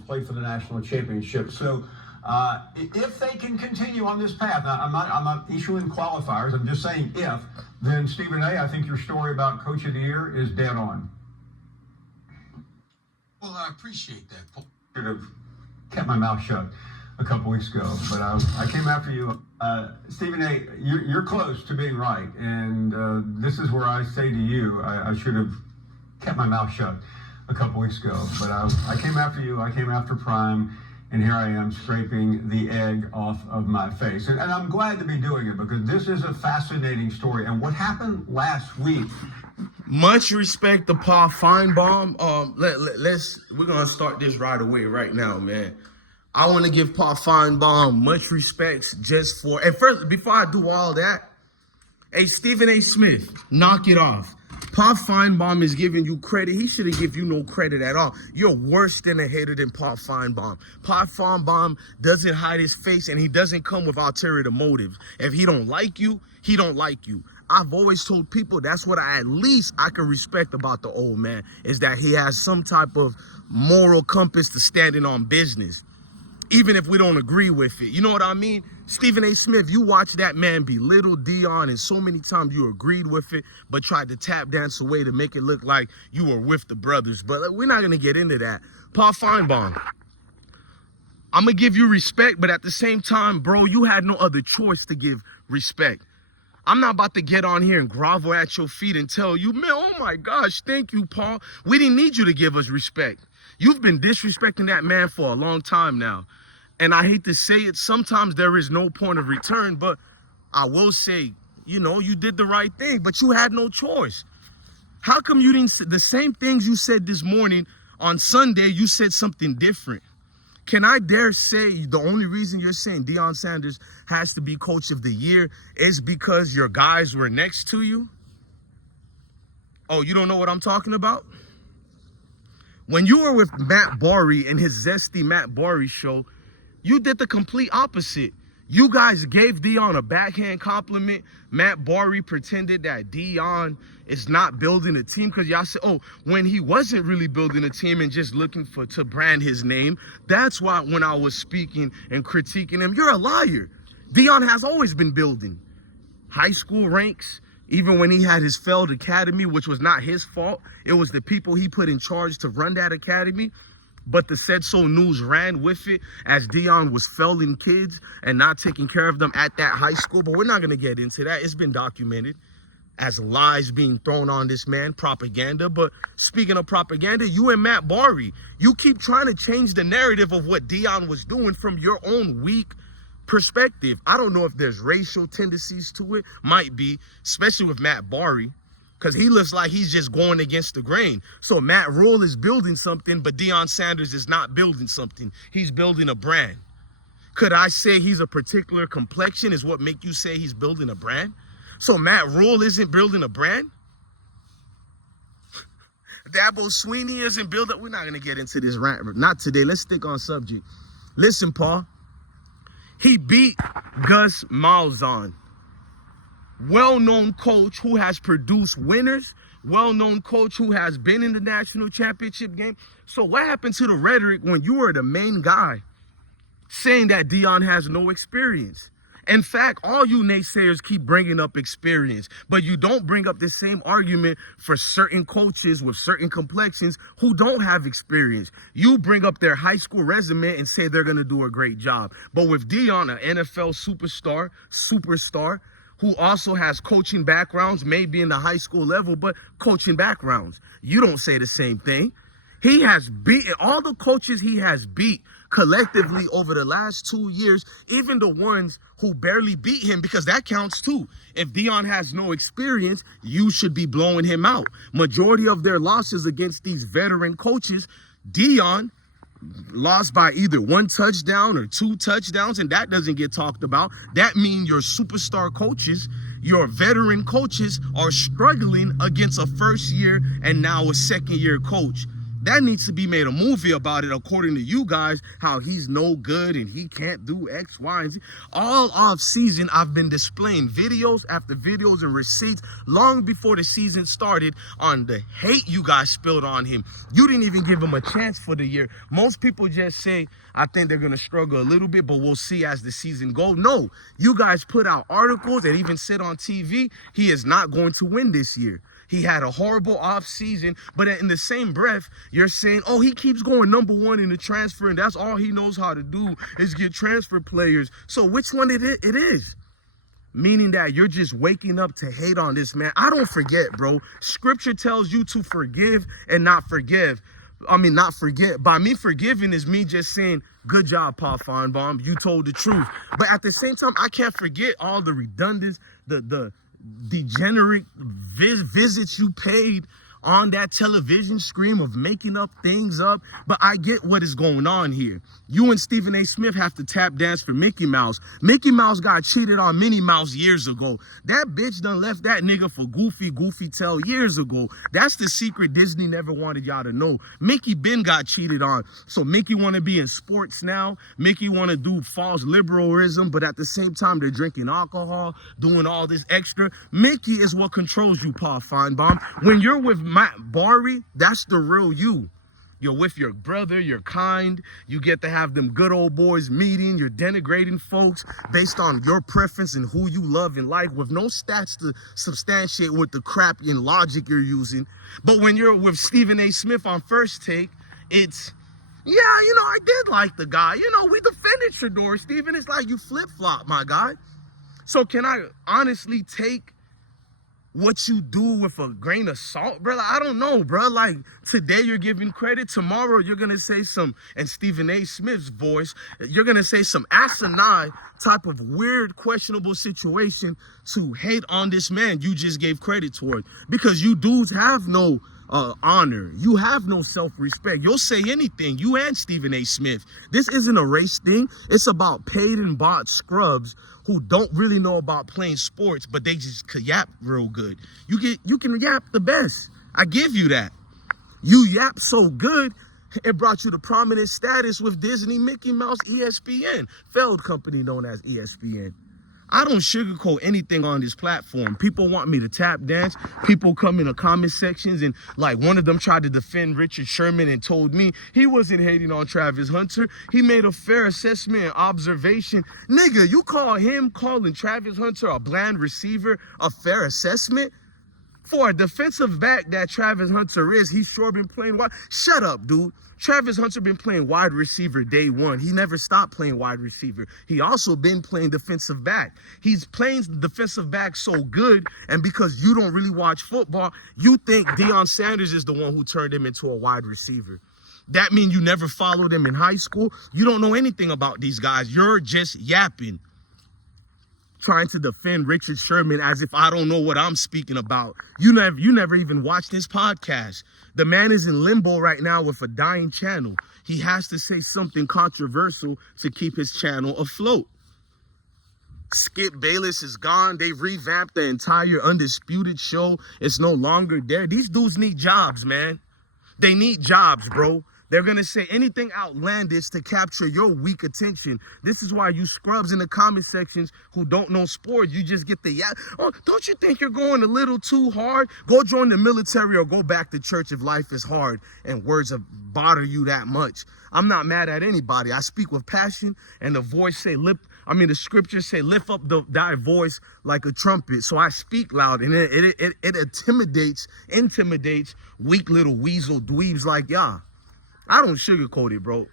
play for the national championship. So if they can continue on this path, I'm not issuing qualifiers, I'm just saying if, then Stephen A., I think your story about Coach of the Year is dead on. Well, I appreciate that, Paul. Should have kept my mouth shut a couple weeks ago, but I came after you. Stephen A., you're close to being right, and this is where I say to you, I should have kept my mouth shut a couple weeks ago, but I came after you, I came after Prime, and here I am scraping the egg off of my face. And I'm glad to be doing it because this is a fascinating story. And what happened last week. Much respect to Paul FINEBAUM. We're gonna start this right away, right now, man. I want to give Paul FINEBAUM much respect just for. And first, before I do all that, hey, Stephen A. Smith, knock it off. Paul FINEBAUM is giving you credit. He shouldn't give you no credit at all. You're worse than a hater than Paul FINEBAUM. Paul FINEBAUM doesn't hide his face, and he doesn't come with ulterior motives. If he don't like you, he don't like you. I've always told people that's what at least I can respect about the old man, is that he has some type of moral compass to standing on business, even if we don't agree with it. You know what I mean? Stephen A. Smith, you watch that man belittle Deion, and so many times you agreed with it, but tried to tap dance away to make it look like you were with the brothers. But we're not going to get into that. Paul FINEBAUM, I'm going to give you respect, but at the same time, bro, you had no other choice to give respect. I'm not about to get on here and grovel at your feet and tell you, man, oh my gosh, thank you, Paul. We didn't need you to give us respect. You've been disrespecting that man for a long time now. And I hate to say it, sometimes there is no point of return, but I will say, you know, you did the right thing, but you had no choice. How come you didn't say the same things you said this morning on Sunday, you said something different? Can I dare say the only reason you're saying Deion Sanders has to be Coach of the Year is because your guys were next to you? Oh, you don't know what I'm talking about? When you were with Matt Borey and his Zesty Matt Borey show, you did the complete opposite. You guys gave Deion a backhand compliment. Matt Borey pretended that Deion is not building a team because y'all said, oh, when he wasn't really building a team and just looking to brand his name. That's why when I was speaking and critiquing him, you're a liar. Deion has always been building high school ranks, even when he had his failed academy, which was not his fault. It was the people he put in charge to run that academy. But the Said So News ran with it as Deion was failing kids and not taking care of them at that high school. But we're not going to get into that. It's been documented as lies being thrown on this man, propaganda. But speaking of propaganda, you and Matt Borey, you keep trying to change the narrative of what Deion was doing from your own weak perspective. I don't know if there's racial tendencies to it. Might be, especially with Matt Borey, because he looks like he's just going against the grain. So Matt Rule is building something, but Deion Sanders is not building something. He's building a brand. Could I say he's a particular complexion is what make you say he's building a brand? So Matt Rule isn't building a brand? Dabo Sweeney isn't building. We're not going to get into this rant. Not today. Let's stick on subject. Listen, Paul. He beat Gus Malzahn. Well-known coach who has produced winners, well-known coach who has been in the national championship game. So what happened to the rhetoric when you were the main guy saying that Deion has no experience? In fact, all you naysayers keep bringing up experience, but you don't bring up the same argument for certain coaches with certain complexions who don't have experience. You bring up their high school resume and say they're going to do a great job. But with Deion, an NFL superstar, who also has coaching backgrounds, maybe in the high school level, but coaching backgrounds. You don't say the same thing. He has beaten all the coaches he has beat collectively over the last 2 years, even the ones who barely beat him, because that counts too. If Deion has no experience, you should be blowing him out. Majority of their losses against these veteran coaches, Deion lost by either 1 touchdown or 2 touchdowns, and that doesn't get talked about. That means your superstar coaches, your veteran coaches are struggling against a first-year and now a second-year coach. That needs to be made a movie about it, according to you guys, how he's no good and he can't do X, Y, and Z. All off season, I've been displaying videos after videos and receipts long before the season started on the hate you guys spilled on him. You didn't even give him a chance for the year. Most people just say, I think they're going to struggle a little bit, but we'll see as the season goes. No, you guys put out articles and even said on TV, he is not going to win this year. He had a horrible offseason, but in the same breath, you're saying, oh, he keeps going #1 in the transfer, and that's all he knows how to do is get transfer players. So which one it is? Meaning that you're just waking up to hate on this man. I don't forget, bro. Scripture tells you to forgive and not forgive. Not forget. By me forgiving is me just saying, good job, Paul Feinbaum. You told the truth. But at the same time, I can't forget all the redundance, the degenerate visits you paid on that television screen of making up things up. But I get what is going on here. You and Stephen A. Smith have to tap dance for Mickey Mouse. Mickey Mouse got cheated on Minnie Mouse years ago. That bitch done left that nigga for Goofy Tail years ago. That's the secret Disney never wanted y'all to know. Mickey Ben got cheated on. So Mickey want to be in sports now. Mickey want to do false liberalism, but at the same time, they're drinking alcohol, doing all this extra. Mickey is what controls you, Paul Feinbaum. When you're with Matt Barry, that's the real you. You're with your brother, you're kind, you get to have them good old boys meeting, you're denigrating folks based on your preference and who you love and like with no stats to substantiate with the crap and logic you're using. But when you're with Stephen A. Smith on First Take, it's, yeah, I did like the guy. We defended Shador, Stephen. It's like you flip-flop, my guy. So can I honestly take what you do with a grain of salt, bro? I don't know, bro. Like, today you're giving credit. Tomorrow you're going to say some, in Stephen A. Smith's voice, you're going to say some asinine type of weird, questionable situation to hate on this man you just gave credit toward. Because you dudes have no honor. You have no self-respect. You'll say anything, you and Stephen A. Smith. This isn't a race thing. It's about paid and bought scrubs who don't really know about playing sports, but they just yap real good. You can yap the best. I give you that. You yap so good, it brought you to prominent status with Disney, Mickey Mouse, ESPN, failed company known as ESPN. I don't sugarcoat anything on this platform. People want me to tap dance. People come in the comment sections and like one of them tried to defend Richard Sherman and told me he wasn't hating on Travis Hunter. He made a fair assessment and observation. Nigga, you call him calling Travis Hunter a bland receiver a fair assessment? For a defensive back that Travis Hunter is, he's sure been playing wide. Shut up, dude. Travis Hunter been playing wide receiver day one. He never stopped playing wide receiver. He also been playing defensive back. He's playing defensive back so good, and because you don't really watch football, you think Deion Sanders is the one who turned him into a wide receiver. That means you never followed him in high school. You don't know anything about these guys. You're just yapping, trying to defend Richard Sherman as if I don't know what I'm speaking about. You never even watched this podcast. The man is in limbo right now with a dying channel. He has to say something controversial to keep his channel afloat. Skip Bayless is gone. They revamped the entire Undisputed show. It's no longer there. These dudes need jobs, man. They need jobs, bro. They're going to say anything outlandish to capture your weak attention. This is why you scrubs in the comment sections who don't know sports, you just get the, oh, don't you think you're going a little too hard? Go join the military or go back to church if life is hard and words bother you that much. I'm not mad at anybody. I speak with passion, and the scriptures say lift up thy voice like a trumpet. So I speak loud, and it intimidates weak little weasel dweebs like y'all. I don't sugarcoat it, bro.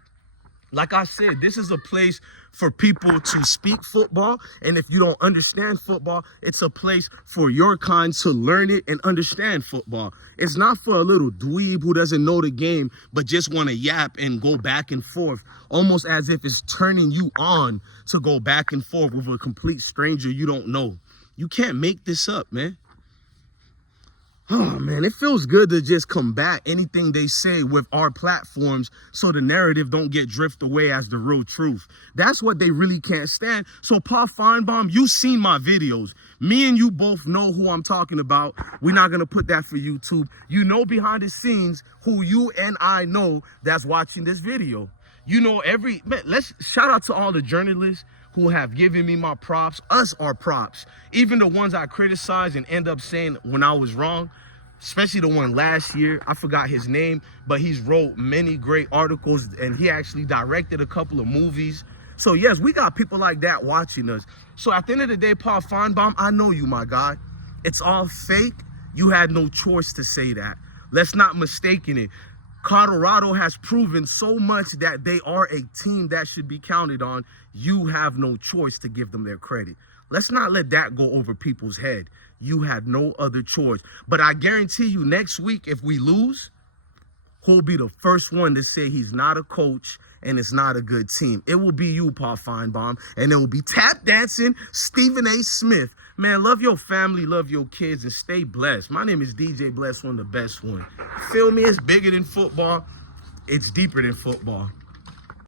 Like I said, this is a place for people to speak football. And if you don't understand football, it's a place for your kind to learn it and understand football. It's not for a little dweeb who doesn't know the game, but just want to yap and go back and forth, almost as if it's turning you on to go back and forth with a complete stranger you don't know. You can't make this up, man. Oh man, it feels good to just combat anything they say with our platforms so the narrative don't get drifted away as the real truth. That's what they really can't stand. So Paul Feinbaum, you seen my videos. Me and you both know who I'm talking about. We're not gonna put that for YouTube. You know behind the scenes who you and I know that's watching this video. You know let's shout out to all the journalists who have given me my props, us our props. Even the ones I criticize and end up saying when I was wrong, especially the one last year, I forgot his name, but he's wrote many great articles and he actually directed a couple of movies. So yes, we got people like that watching us. So at the end of the day, Paul Feinbaum, I know you, my guy. It's all fake. You had no choice to say that. Let's not mistake it. Colorado has proven so much that they are a team that should be counted on. You have no choice to give them their credit. Let's not let that go over people's head. You had no other choice. But I guarantee you next week, if we lose, who'll be the first one to say he's not a coach and it's not a good team? It will be you, Paul Feinbaum, and it will be tap dancing Stephen A. Smith. Man, love your family, love your kids, and stay blessed. My name is DJ Blessone, the best one. Feel me? It's bigger than football. It's deeper than football.